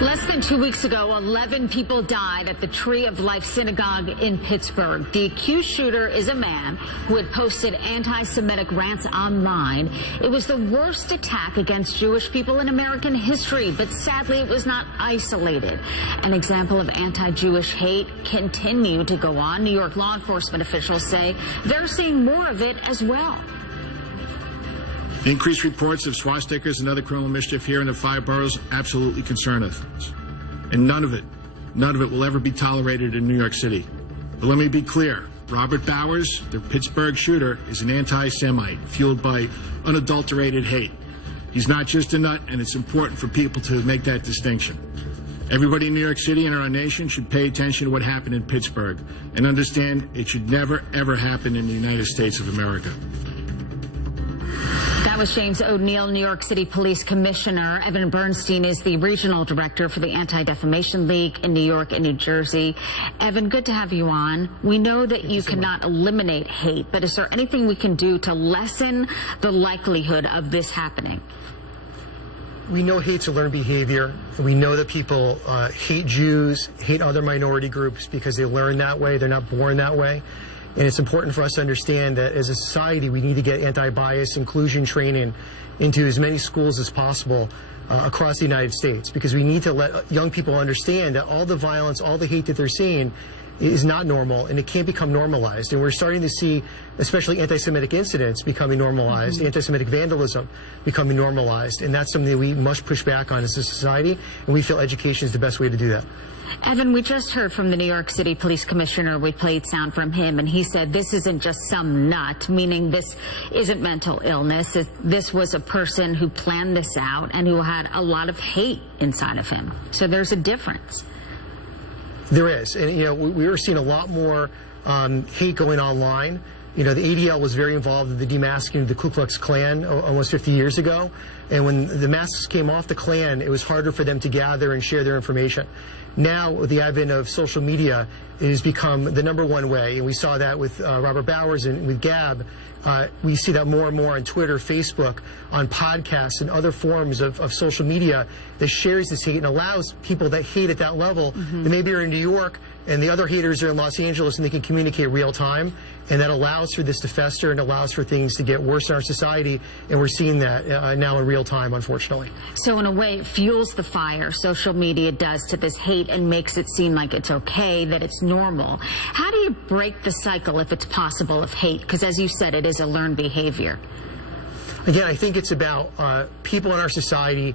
Less than 2 weeks ago, 11 people died at the Tree of Life synagogue in Pittsburgh. The accused shooter is a man who had posted anti-Semitic rants online. It was the worst attack against Jewish people in American history, but sadly it was not isolated. An example of anti-Jewish hate continued to go on. New York law enforcement officials say they're seeing more of it as well. The increased reports of swastikas and other criminal mischief here in the 5 boroughs absolutely concern us. And none of it will ever be tolerated in New York City. But let me be clear, Robert Bowers, the Pittsburgh shooter, is an anti-Semite fueled by unadulterated hate. He's not just a nut, and it's important for people to make that distinction. Everybody in New York City and our nation should pay attention to what happened in Pittsburgh and understand it should never, ever happen in the United States of America. That was James O'Neill, New York City Police Commissioner. Evan Bernstein is the Regional Director for the Anti-Defamation League in New York and New Jersey. Evan, good to have you on. We know that you cannot eliminate hate, but is there anything we can do to lessen the likelihood of this happening? We know hate's a learned behavior. We know that people hate Jews, hate other minority groups because they learn that way. They're not born that way. And it's important for us to understand that as a society, we need to get anti-bias inclusion training into as many schools as possible across the United States, because we need to let young people understand that all the violence, all the hate that they're seeing is not normal, and it can't become normalized. And we're starting to see, especially anti-Semitic incidents becoming normalized, anti-Semitic vandalism becoming normalized, and that's something that we must push back on as a society, and we feel education is the best way to do that. Evan, we just heard from the New York City Police Commissioner. We played sound from him, and he said this isn't just some nut, meaning this isn't mental illness. This was a person who planned this out and who had a lot of hate inside of him. So there's a difference. There is. And, you know, we were seeing a lot more hate going online. You know, the ADL was very involved in the demasking of the Ku Klux Klan almost 50 years ago. And when the masks came off the Klan, it was harder for them to gather and share their information. Now, with the advent of social media, it has become the #1 way. And we saw that with Robert Bowers and with Gab. We see that more and more on Twitter, Facebook, on podcasts and other forms of social media that shares this hate and allows people that hate at that level, that maybe are in New York and the other haters are in Los Angeles, and they can communicate real time. And that allows for this to fester and allows for things to get worse in our society. And we're seeing that now in real time, unfortunately. So in a way, it fuels the fire, social media does, to this hate and makes it seem like it's okay, that it's normal. How do you break the cycle, if it's possible, of hate? Because as you said, it is a learned behavior. Again, I think it's about people in our society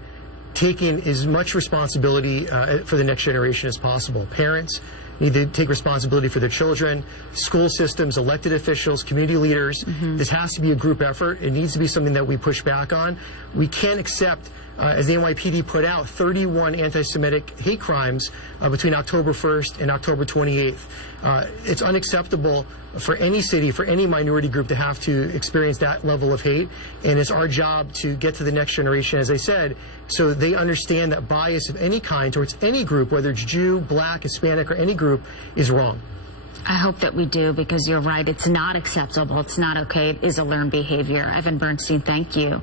taking as much responsibility for the next generation as possible. Parents need to take responsibility for their children, school systems, elected officials, community leaders. This has to be a group effort. It needs to be something that we push back on. We can't accept, as the NYPD put out, 31 anti-Semitic hate crimes between October 1st and October 28th. It's unacceptable for any city, for any minority group to have to experience that level of hate. And it's our job to get to the next generation, as I said, so they understand that bias of any kind towards any group, whether it's Jew, Black, Hispanic, or any group, is wrong. I hope that we do, because you're right. It's not acceptable. It's not okay. It is a learned behavior. Evan Bernstein, thank you.